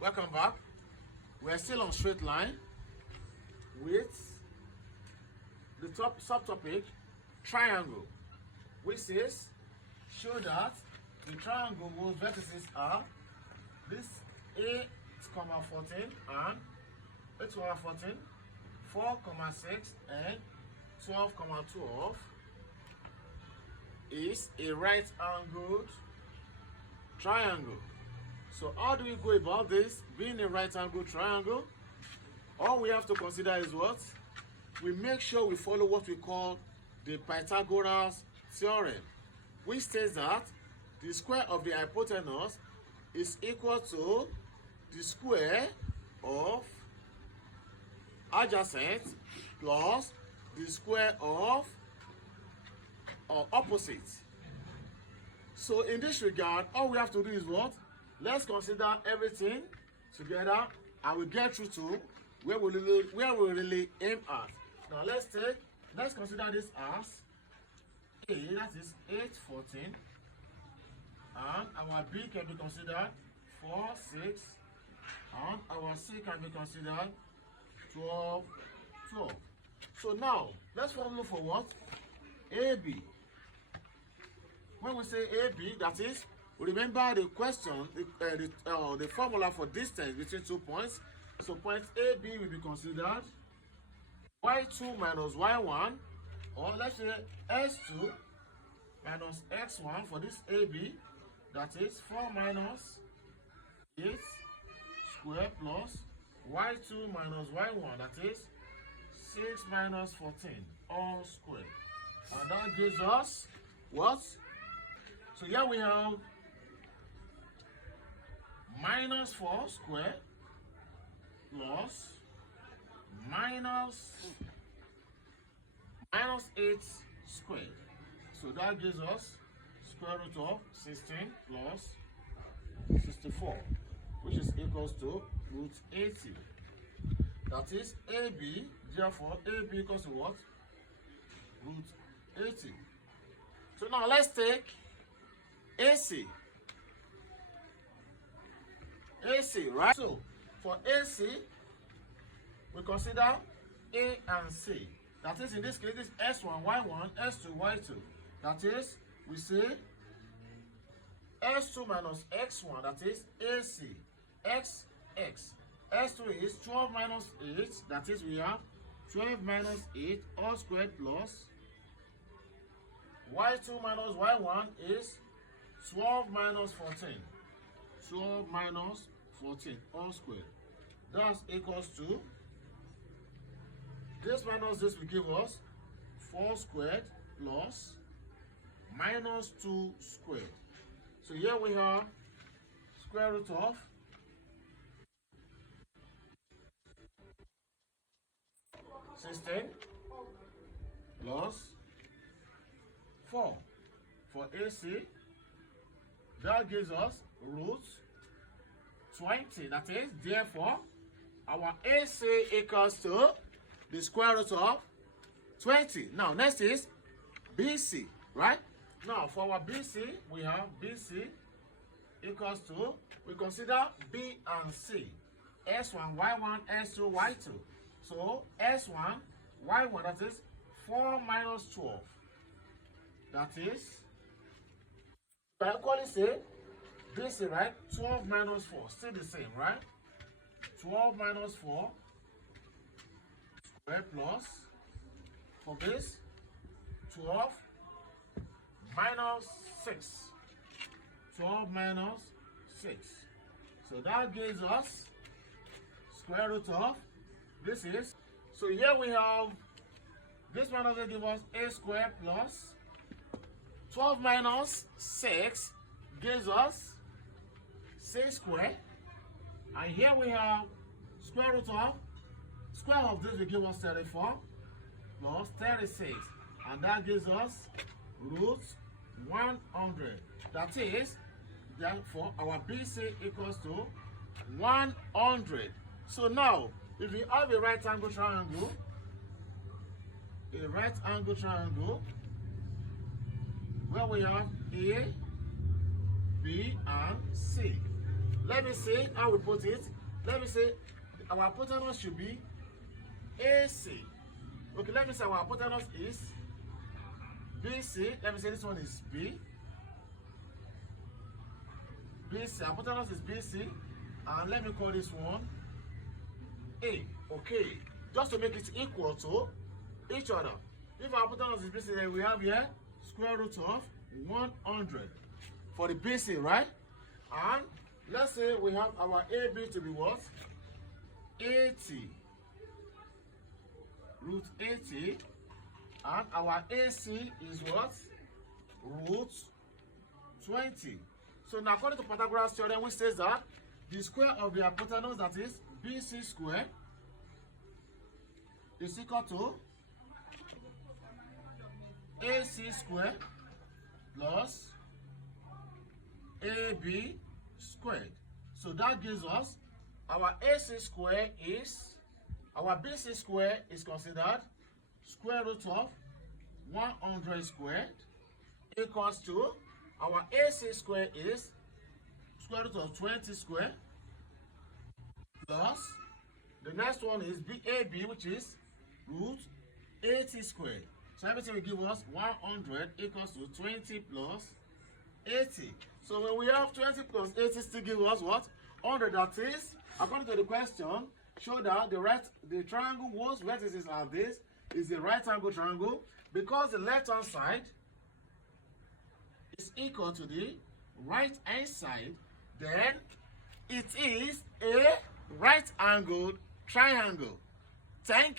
Welcome back. We're still on straight line with the top subtopic triangle, which says show that the triangle whose vertices are this 8,14 and 8,14, 4,6 and 12,12 is a right angled triangle. So how do we go about this being a right angled triangle? All we have to consider is what? We make sure we follow what we call the Pythagoras theorem, which states that the square of the hypotenuse is equal to the square of adjacent plus the square of opposite. So in this regard, all we have to do is what? Let's consider everything together and we get through to where we really aim at. Now let's consider this as A, that is 8,14, and our B can be considered 4, 6, and our C can be considered 12, 12. So now let's formula for what? AB. When we say AB, that is, remember the question, the formula for distance between 2 points. So point AB will be considered y2 minus y1, or let's say s2 minus x1 for this AB, that is 4 minus 8 square plus y2 minus y1, that is 6 minus 14 all square. And that gives us what? So here we have minus 4 square plus minus 8 squared. So that gives us square root of 16 plus 64, which is equals to root 80. That is AB, therefore AB equals to what? Root 80. So now let's take AC. AC, right? So for AC, we consider A and C. That is, in this case, this S1, Y1, S2, Y2. That is, we say S2 minus X1, that is AC, X, X. S2 is 12 minus 8, that is, we have 12 minus 8 all squared plus Y2 minus Y1 is 12 minus 14. 12 minus 14 all squared. That's equals to, this minus this will give us 4 squared plus minus 2 squared. So here we have square root of 16 plus 4 for AC. That gives us root 20. That is, therefore, our AC equals to the square root of 20. Now, next is BC, right? Now, for our BC, we have BC equals to, we consider B and C. S1, Y1, S2, Y2. So, S1, Y1, that is 4 minus 12. That is, I equally say, BC, right? 12 minus 4, still the same, right? 12 minus 4 square plus, for this, 12 minus 6. 12 minus 6. So that gives us square root of, this is, so here we have, this minus will give us a square plus 12 minus 6 gives us 6 square, and here we have square root of this will give us 34 plus 36, and that gives us root 100. That is, therefore, our BC equals to 100. So now, if we have a right angle triangle, where we have A, B, and C. let me see how we put it. Let me say our hypotenuse should be AC. Okay, let me say our hypotenuse is BC. Let me say this one is B. BC, hypotenuse is BC. And let me call this one A. Okay, just to make it equal to each other. If our hypotenuse is BC, then we have here square root of 100 for the BC, right? And let's say we have our AB to be what? 80. Root 80. And our AC is what? Root 20. So now according to Pythagoras theorem, which says that the square of the hypotenuse, that is BC squared, is equal to AC squared plus AB squared. So that gives us our AC square is, our BC square is considered square root of 100 squared equals to our AC square is square root of 20 squared plus the next one is AB, which is root 80 squared. So everything will give us 100 equals to 20 plus 80. So when we have 20 plus 80 still give us what? 100. That is, according to the question, show that the triangle whose vertices are this is a right angle triangle, because the left hand side is equal to the right hand side, then it is a right angled triangle. Thank you.